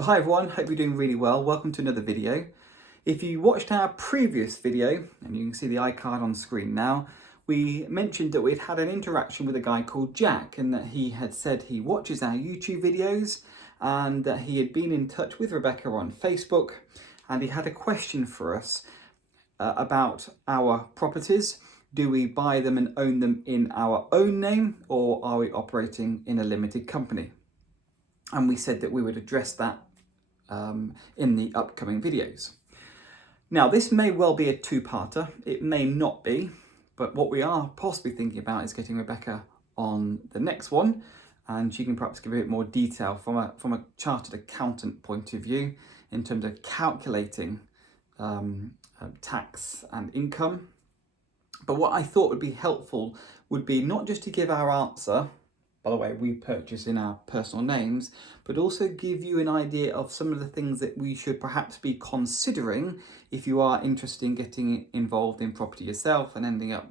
So hi everyone, hope you're doing really well. Welcome to another video. If you watched our previous video, and you can see the iCard on screen now, we mentioned that we'd had an interaction with a guy called Jack and that he had said he watches our YouTube videos and that he had been in touch with Rebecca on Facebook and he had a question for us about our properties. Do we buy them and own them in our own name or are we operating in a limited company? And we said that we would address that in the upcoming videos. Now, this may well be a two-parter. It may not be, but what we are possibly thinking about is getting Rebecca on the next one, and she can perhaps give a bit more detail from a chartered accountant point of view in terms of calculating tax and income. But what I thought would be helpful would be not just to give our answer, by the way, we purchase in our personal names, but also give you an idea of some of the things that we should perhaps be considering if you are interested in getting involved in property yourself and ending up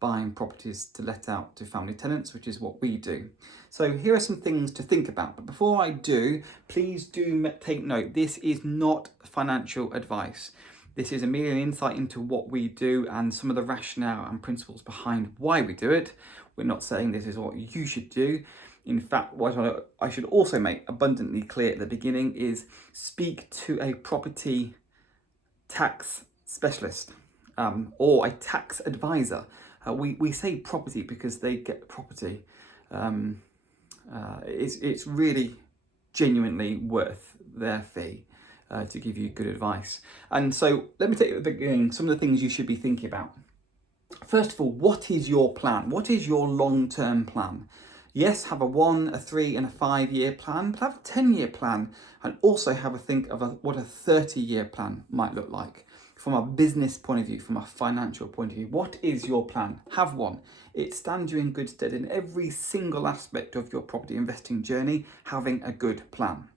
buying properties to let out to family tenants, which is what we do. So here are some things to think about. But before I do, please do take note, this is not financial advice. This is merely an insight into what we do and some of the rationale and principles behind why we do it. We're not saying this is what you should do. In fact, what I should also make abundantly clear at the beginning is speak to a property tax specialist or a tax advisor. We say property because they get property. It's really genuinely worth their fee to give you good advice. And so let me tell you at the beginning some of the things you should be thinking about. First of all, what is your plan? What is your long-term plan? Yes, have a 1, a 3 and a 5-year plan, but have a 10-year plan and also have a think of what a 30-year plan might look like from a business point of view, from a financial point of view. What is your plan? Have one. It stands you in good stead in every single aspect of your property investing journey, having a good plan.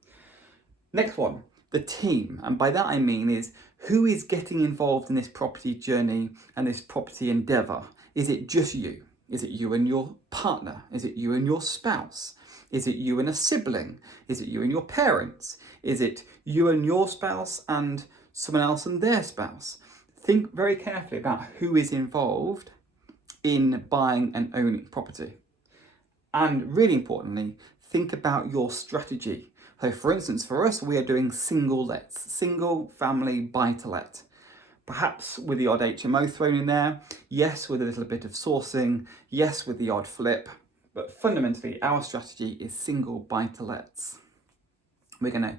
Next one, the team. And by that I mean is who is getting involved in this property journey and this property endeavour? Is it just you? Is it you and your partner? Is it you and your spouse? Is it you and a sibling? Is it you and your parents? Is it you and your spouse and someone else and their spouse? Think very carefully about who is involved in buying and owning property. And really importantly, think about your strategy. So for instance, for us, we are doing single lets, single family buy-to-let. Perhaps with the odd HMO thrown in there, yes, with a little bit of sourcing, yes, with the odd flip, but fundamentally our strategy is single buy-to-lets. We're going to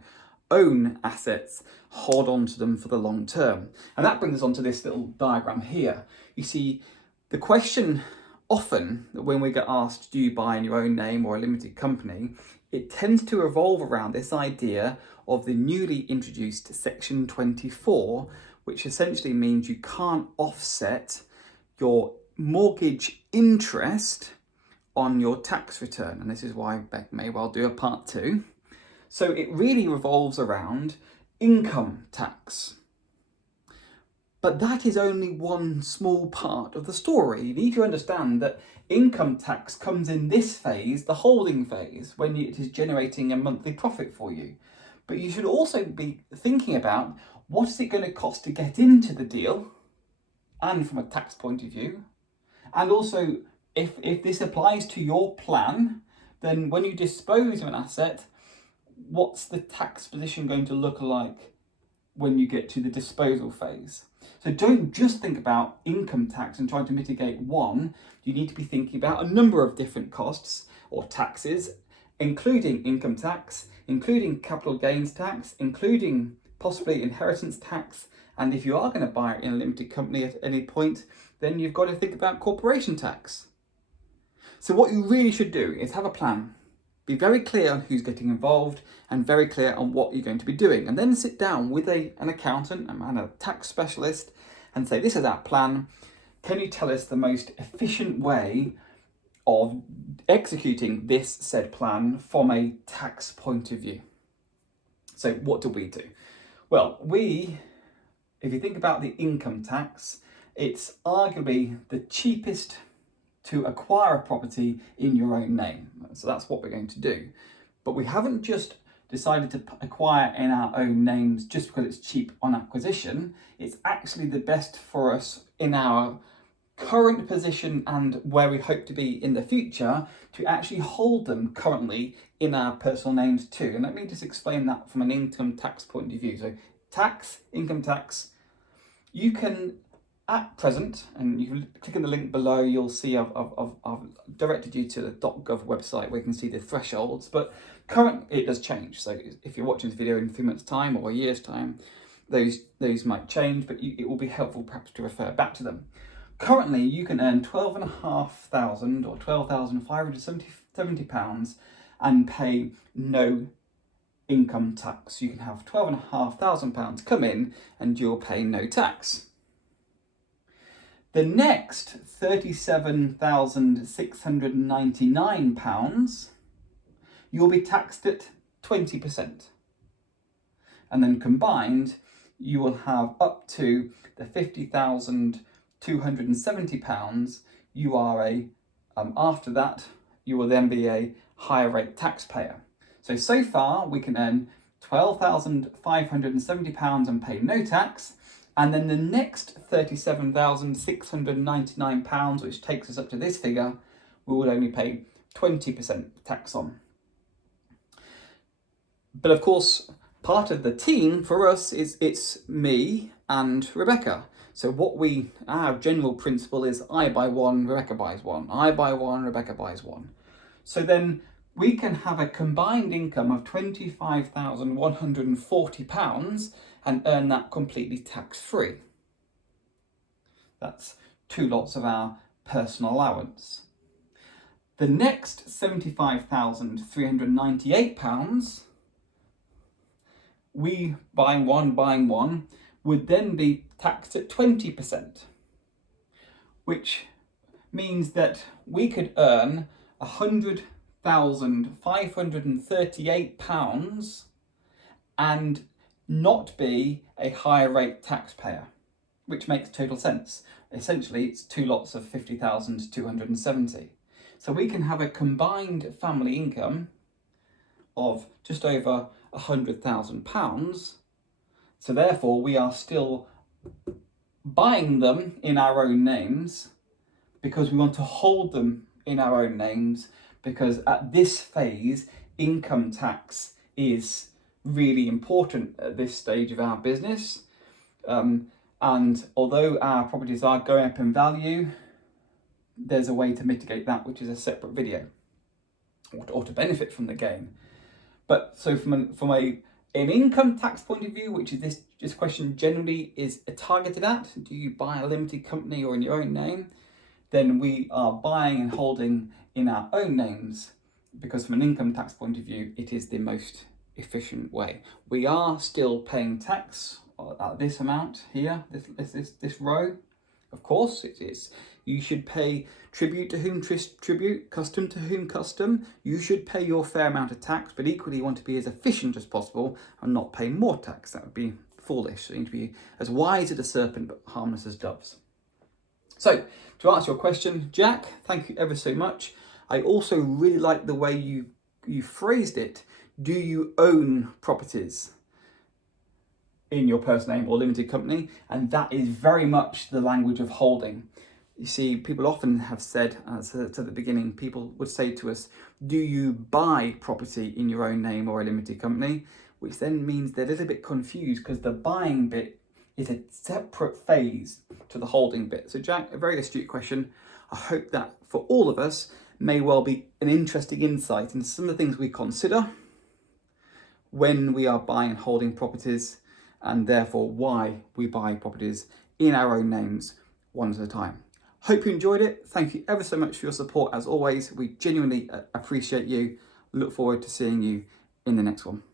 own assets, hold on to them for the long term. And that brings us on to this little diagram here. You see, the question often when we get asked, do you buy in your own name or a limited company, it tends to revolve around this idea of the newly introduced Section 24, which essentially means you can't offset your mortgage interest on your tax return. And this is why Beck may well do a part 2. So it really revolves around income tax. But that is only one small part of the story. You need to understand that income tax comes in this phase, the holding phase, when it is generating a monthly profit for you. But you should also be thinking about what is it going to cost to get into the deal, and from a tax point of view. And also, if this applies to your plan, then when you dispose of an asset, what's the tax position going to look like when you get to the disposal phase? So don't just think about income tax and trying to mitigate one. You need to be thinking about a number of different costs or taxes, including income tax, including capital gains tax, including possibly inheritance tax. And if you are going to buy it in a limited company at any point, then you've got to think about corporation tax. So what you really should do is have a plan. Be very clear on who's getting involved and very clear on what you're going to be doing. And then sit down with an accountant and a tax specialist and say, this is our plan. Can you tell us the most efficient way of executing this said plan from a tax point of view? So what do we do? Well, if you think about the income tax, it's arguably the cheapest to acquire a property in your own name. So that's what we're going to do. But we haven't just decided to acquire in our own names just because it's cheap on acquisition, it's actually the best for us in our current position and where we hope to be in the future to actually hold them currently in our personal names too. And let me just explain that from an income tax point of view. So income tax, you can at present, and you can click on the link below, you'll see I've directed you to the .gov website where you can see the thresholds, but currently it does change. So if you're watching this video in 3 months' time or a year's time, those might change, but it will be helpful perhaps to refer back to them. Currently, you can earn £12,500 or £12,570 and pay no income tax. You can have £12,500 come in and you'll pay no tax. The next £37,699, you'll be taxed at 20%. And then combined, you will have up to the £50,270. You are after that, you will then be a higher rate taxpayer. So far we can earn £12,570 and pay no tax. And then the next £37,699, which takes us up to this figure, we will only pay 20% tax on. But of course, part of the team for us it's me and Rebecca. So our general principle is I buy one, Rebecca buys one. I buy one, Rebecca buys one. So then we can have a combined income of £25,140 and earn that completely tax-free. That's 2 lots of our personal allowance. The next £75,398, we buying one, would then be taxed at 20%, which means that we could earn £100,538 and not be a higher rate taxpayer, which makes total sense. Essentially, it's 2 lots of 50,270. So we can have a combined family income of just over £100,000. So therefore, we are still buying them in our own names because we want to hold them in our own names, because at this phase, income tax is really important at this stage of our business. And although our properties are going up in value, there's a way to mitigate that, which is a separate video, or to benefit from the gain. But so from an income tax point of view, which is this question generally is targeted at, do you buy a limited company or in your own name? Then we are buying and holding in our own names, because from an income tax point of view, it is the most efficient way. We are still paying tax at this amount here, this row. Of course, it is. You should pay tribute to whom tribute, custom to whom custom. You should pay your fair amount of tax, but equally you want to be as efficient as possible and not pay more tax. That would be foolish. So you need to be as wise as a serpent, but harmless as doves. So, to answer your question, Jack, thank you ever so much. I also really like the way you phrased it. Do you own properties in your personal name or limited company? And that is very much the language of holding. You see, people often have said, as at the beginning, people would say to us, do you buy property in your own name or a limited company? Which then means they're a little bit confused, because the buying bit is a separate phase to the holding bit. So Jack, a very astute question. I hope that for all of us may well be an interesting insight into some of the things we consider when we are buying and holding properties, and therefore why we buy properties in our own names one at a time. Hope you enjoyed it. Thank you ever so much for your support as always. We genuinely appreciate you. Look forward to seeing you in the next one.